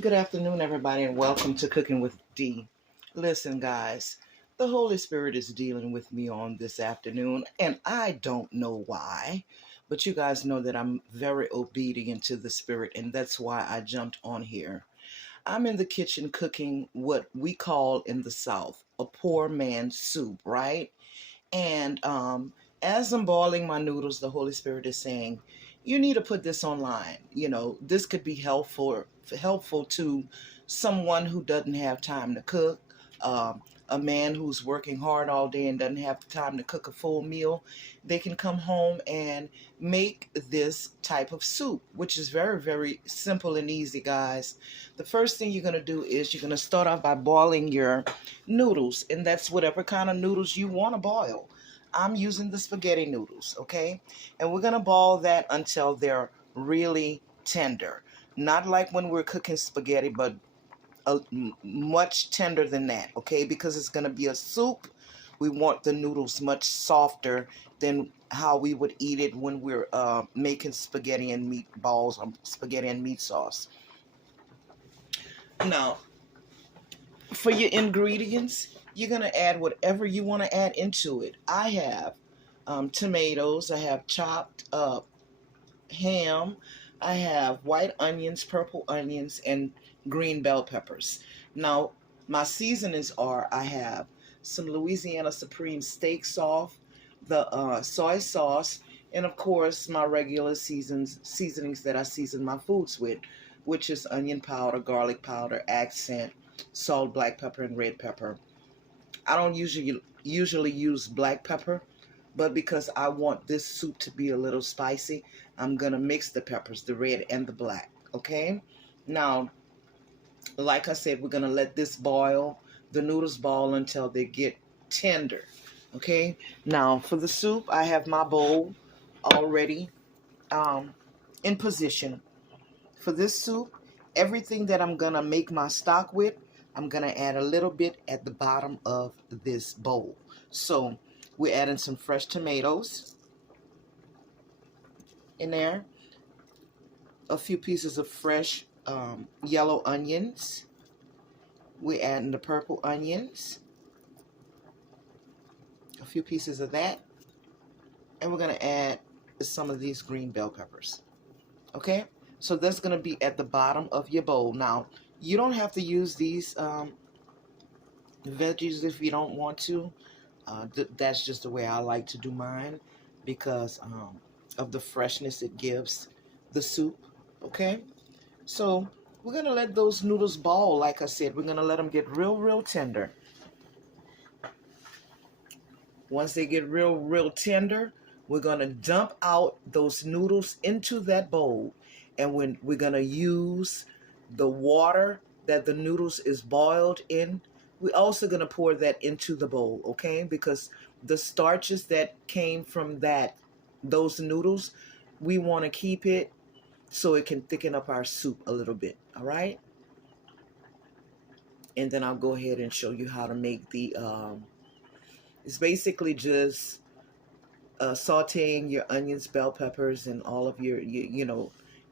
Good afternoon, everybody, and welcome to Cooking with D. Listen, guys, the Holy Spirit is dealing with me on this afternoon, and I don't know why, but you guys know that I'm very obedient to the Spirit, and that's why I jumped on here. I'm in the kitchen cooking what we call in the South a poor man's soup, right? And as I'm boiling my noodles, the Holy Spirit is saying, you need to put this online. This could be helpful to someone who doesn't have time to cook, a man who's working hard all day and doesn't have time to cook a full meal. They can come home and make this type of soup, which is very, very simple and easy, guys. The first thing you're going to do is you're going to start off by boiling your noodles, and that's whatever kind of noodles you want to boil. I'm using the spaghetti noodles, okay? And we're going to boil that until they're really tender. Not like when we're cooking spaghetti, but much tender than that, okay? Because it's going to be a soup. We want the noodles much softer than how we would eat it when we're making spaghetti and meatballs or spaghetti and meat sauce. Now, for your ingredients, you're going to add whatever you want to add into it. I have tomatoes. I have chopped up ham. I have white onions, purple onions, and green bell peppers. Now, my seasonings are I have some Louisiana Supreme steak sauce, the soy sauce, and of course my regular seasonings that I season my foods with, which is onion powder, garlic powder, accent, salt, black pepper, and red pepper. I don't usually use black pepper, but because I want this soup to be a little spicy, I'm going to mix the peppers, the red and the black, okay? Now, like I said, we're going to let this boil, the noodles boil until they get tender, okay? Now, for the soup, I have my bowl already in position. For this soup, everything that I'm going to make my stock with, I'm going to add a little bit at the bottom of this bowl. So we're adding some fresh tomatoes in there, a few pieces of fresh yellow onions. We're adding the purple onions, a few pieces of that, and we're going to add some of these green bell peppers. Okay, so that's going to be at the bottom of your bowl. Now, you don't have to use these veggies if you don't want to. That's just the way I like to do mine because of the freshness it gives the soup. Okay, so we're going to let those noodles boil. Like I said, we're going to let them get real tender. Once they get real tender, we're going to dump out those noodles into that bowl. And when we're going to use the water that the noodles is boiled in, we're also going to pour that into the bowl, okay? Because the starches that came from those noodles, we want to keep it so it can thicken up our soup a little bit, all right? And then I'll go ahead and show you how to make the, it's basically just sauteing your onions, bell peppers, and all of your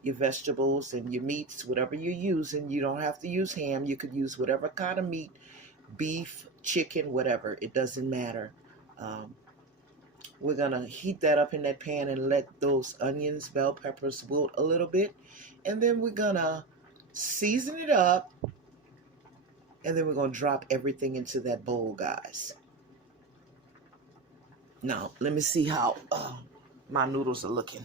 vegetables and your meats, whatever you use. And you don't have to use ham. You could use whatever kind of meat, beef, chicken, whatever. It doesn't matter. We're going to heat that up in that pan and let those onions, bell peppers wilt a little bit. And then we're going to season it up. And then we're going to drop everything into that bowl, guys. Now, let me see how my noodles are looking.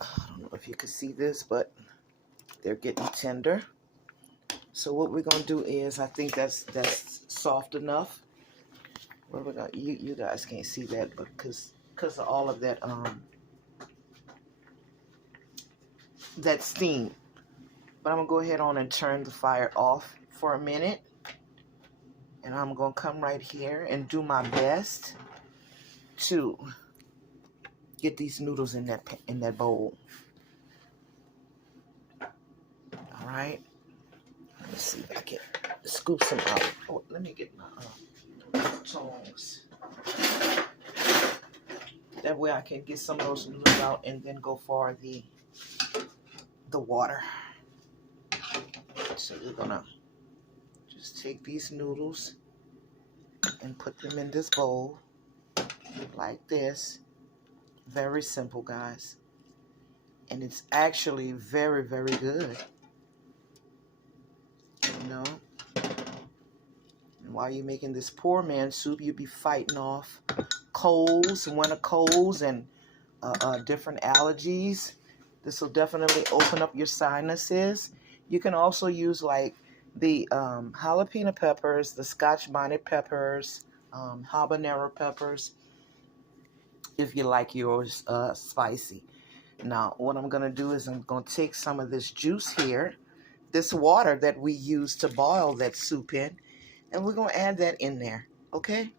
I don't know if you can see this, but they're getting tender. So what we're going to do is, I think that's soft enough. What we're gonna, you guys can't see that, but because of all of that that steam. But I'm going to go ahead on and turn the fire off for a minute. And I'm going to come right here and do my best to get these noodles in that bowl. All right. Let me see if I can scoop some out. Oh, let me get my tongs. That way I can get some of those noodles out and then go for the the water. So we're gonna just take these noodles and put them in this bowl like this. Very simple, guys. And it's actually very, very good. You know? And while you're making this poor man's soup, you'll be fighting off colds, winter colds, and different allergies. This will definitely open up your sinuses. You can also use like the jalapeno peppers, the Scotch bonnet peppers, habanero peppers, if you like yours spicy. Now, what I'm going to do is I'm going to take some of this juice here, this water that we use to boil that soup in, and we're going to add that in there, okay?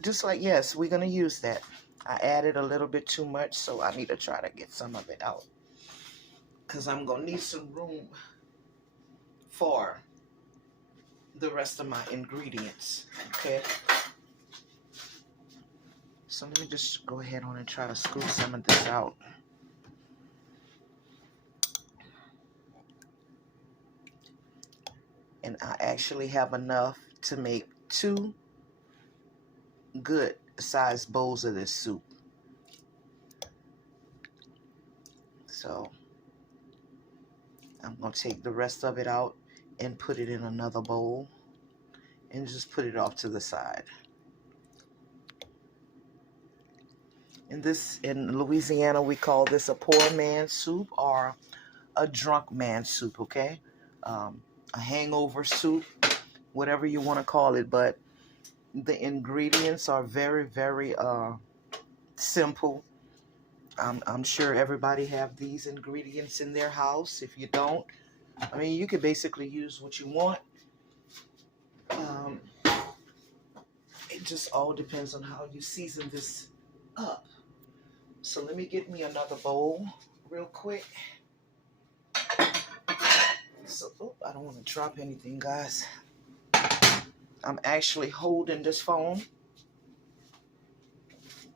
Just like, yes, we're going to use that. I added a little bit too much, so I need to try to get some of it out, because I'm going to need some room for the rest of my ingredients, okay? So let me just go ahead on and try to scoop some of this out. And I actually have enough to make 2 good sized bowls of this soup. So I'm going to take the rest of it out and put it in another bowl and just put it off to the side. In Louisiana, we call this a poor man's soup or a drunk man's soup, okay? A hangover soup, whatever you want to call it, but the ingredients are very, very simple. I'm sure everybody have these ingredients in their house. If you don't, I mean, you could basically use what you want. It just all depends on how you season this up. So let me get me another bowl real quick. So, I don't want to drop anything, guys. I'm actually holding this phone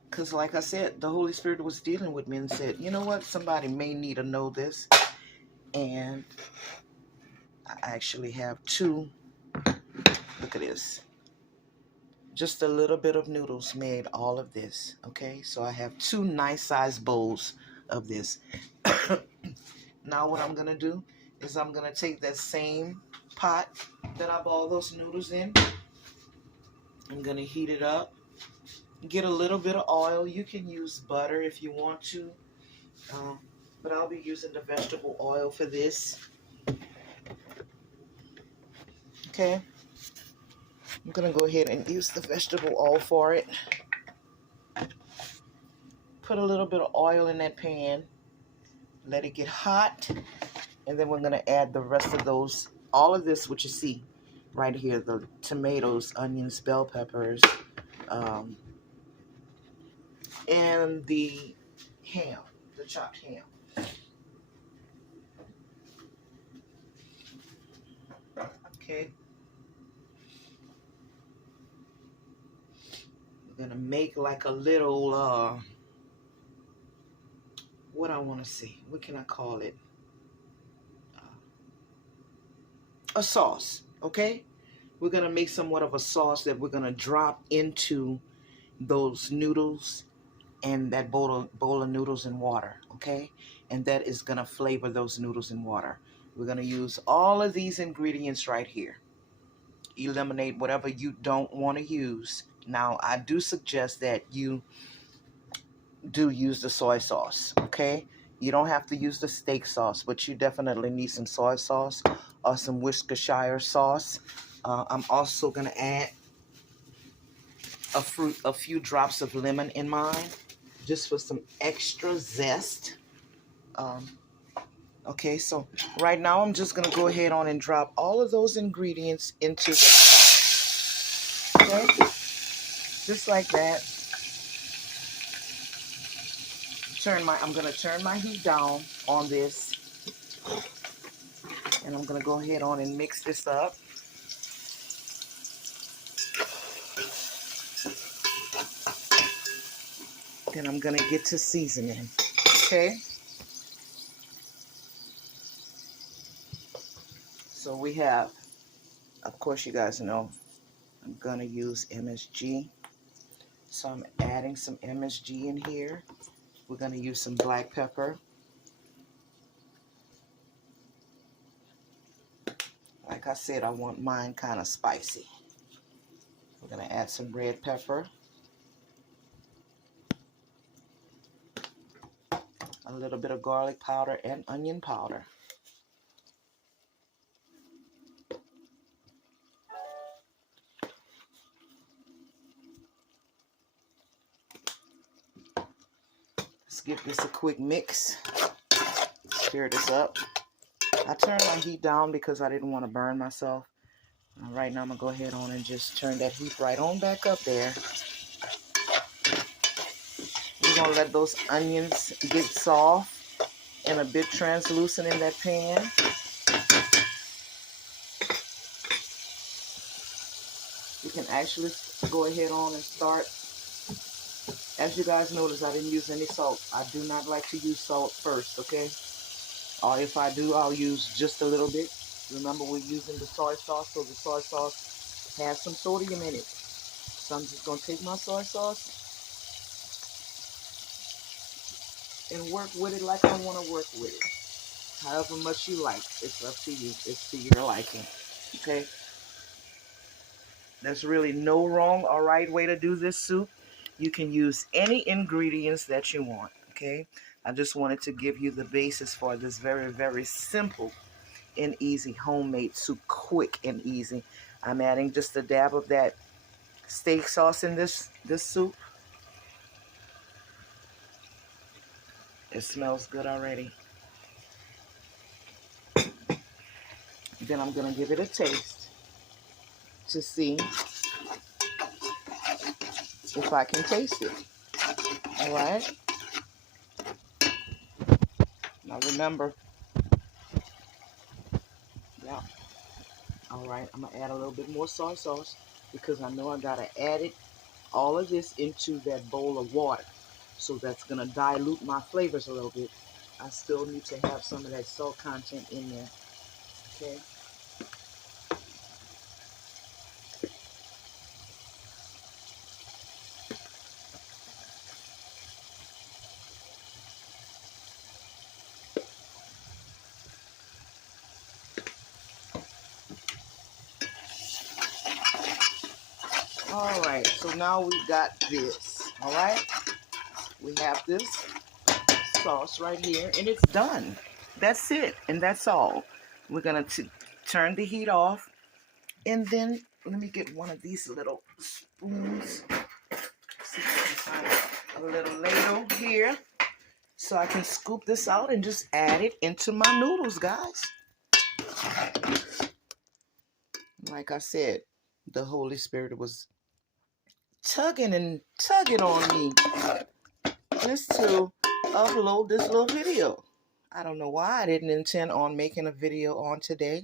because, like I said, the Holy Spirit was dealing with me and said, you know what? Somebody may need to know this. And I actually have 2. Look at this. Just a little bit of noodles made all of this, okay? So I have 2 nice sized bowls of this. Now what I'm going to do is I'm going to take that same pot that I boiled those noodles in. I'm going to heat it up. Get a little bit of oil. You can use butter if you want to. But I'll be using the vegetable oil for this. Okay. I'm going to go ahead and use the vegetable oil for it. Put a little bit of oil in that pan. Let it get hot. And then we're going to add the rest of those, all of this, what you see right here, the tomatoes, onions, bell peppers, and the ham, the chopped ham. Okay. We're going to make like a little, what I want to say, what can I call it? A sauce, okay? We're going to make somewhat of a sauce that we're going to drop into those noodles and that bowl of noodles in water, okay? And that is going to flavor those noodles in water. We're going to use all of these ingredients right here. Eliminate whatever you don't want to use. Now, I do suggest that you do use the soy sauce, okay? You don't have to use the steak sauce, but you definitely need some soy sauce or some Worcestershire sauce. I'm also going to add a few drops of lemon in mine, just for some extra zest. Okay, so right now I'm just going to go ahead on and drop all of those ingredients into the pot. Okay, just like that. I'm going to turn my heat down on this, and I'm going to go ahead on and mix this up. Then I'm going to get to seasoning. Okay. So we have, of course, you guys know I'm gonna use MSG. So I'm adding some MSG in here. We're gonna use some black pepper. Like I said, I want mine kind of spicy. We're gonna add some red pepper. A little bit of garlic powder and onion powder. Let's give this a quick mix. Stir this up. I turned my heat down because I didn't want to burn myself. Right now I'm going to go ahead on and just turn that heat right on back up there. We're going to let those onions get soft and a bit translucent in that pan. You can actually go ahead on and start. As you guys notice, I didn't use any salt. I do not like to use salt first, okay? Or if I do, I'll use just a little bit. Remember, we're using the soy sauce, so the soy sauce has some sodium in it. So I'm just going to take my soy sauce and work with it like I want to work with it. However much you like. It's up to you. It's to your liking, okay? There's really no wrong or right way to do this soup. You can use any ingredients that you want, okay? I just wanted to give you the basis for this very, very simple and easy homemade soup, quick and easy. I'm adding just a dab of that steak sauce in this soup. It smells good already. Then I'm going to give it a taste to see if I can taste it. All right? Now remember, yeah. All right, I'm going to add a little bit more soy sauce because I know I got to add it, all of this into that bowl of water. So that's going to dilute my flavors a little bit. I still need to have some of that salt content in there. Okay. All right, so now we got this. All right, we have this sauce right here, and it's done. That's it, and that's all. We're gonna turn the heat off, and then let me get one of these little spoons. See if I can find a little ladle here, so I can scoop this out and just add it into my noodles, guys. Like I said, the Holy Spirit was tugging and tugging on me just to upload this little video. I don't know why I didn't intend on making a video on today,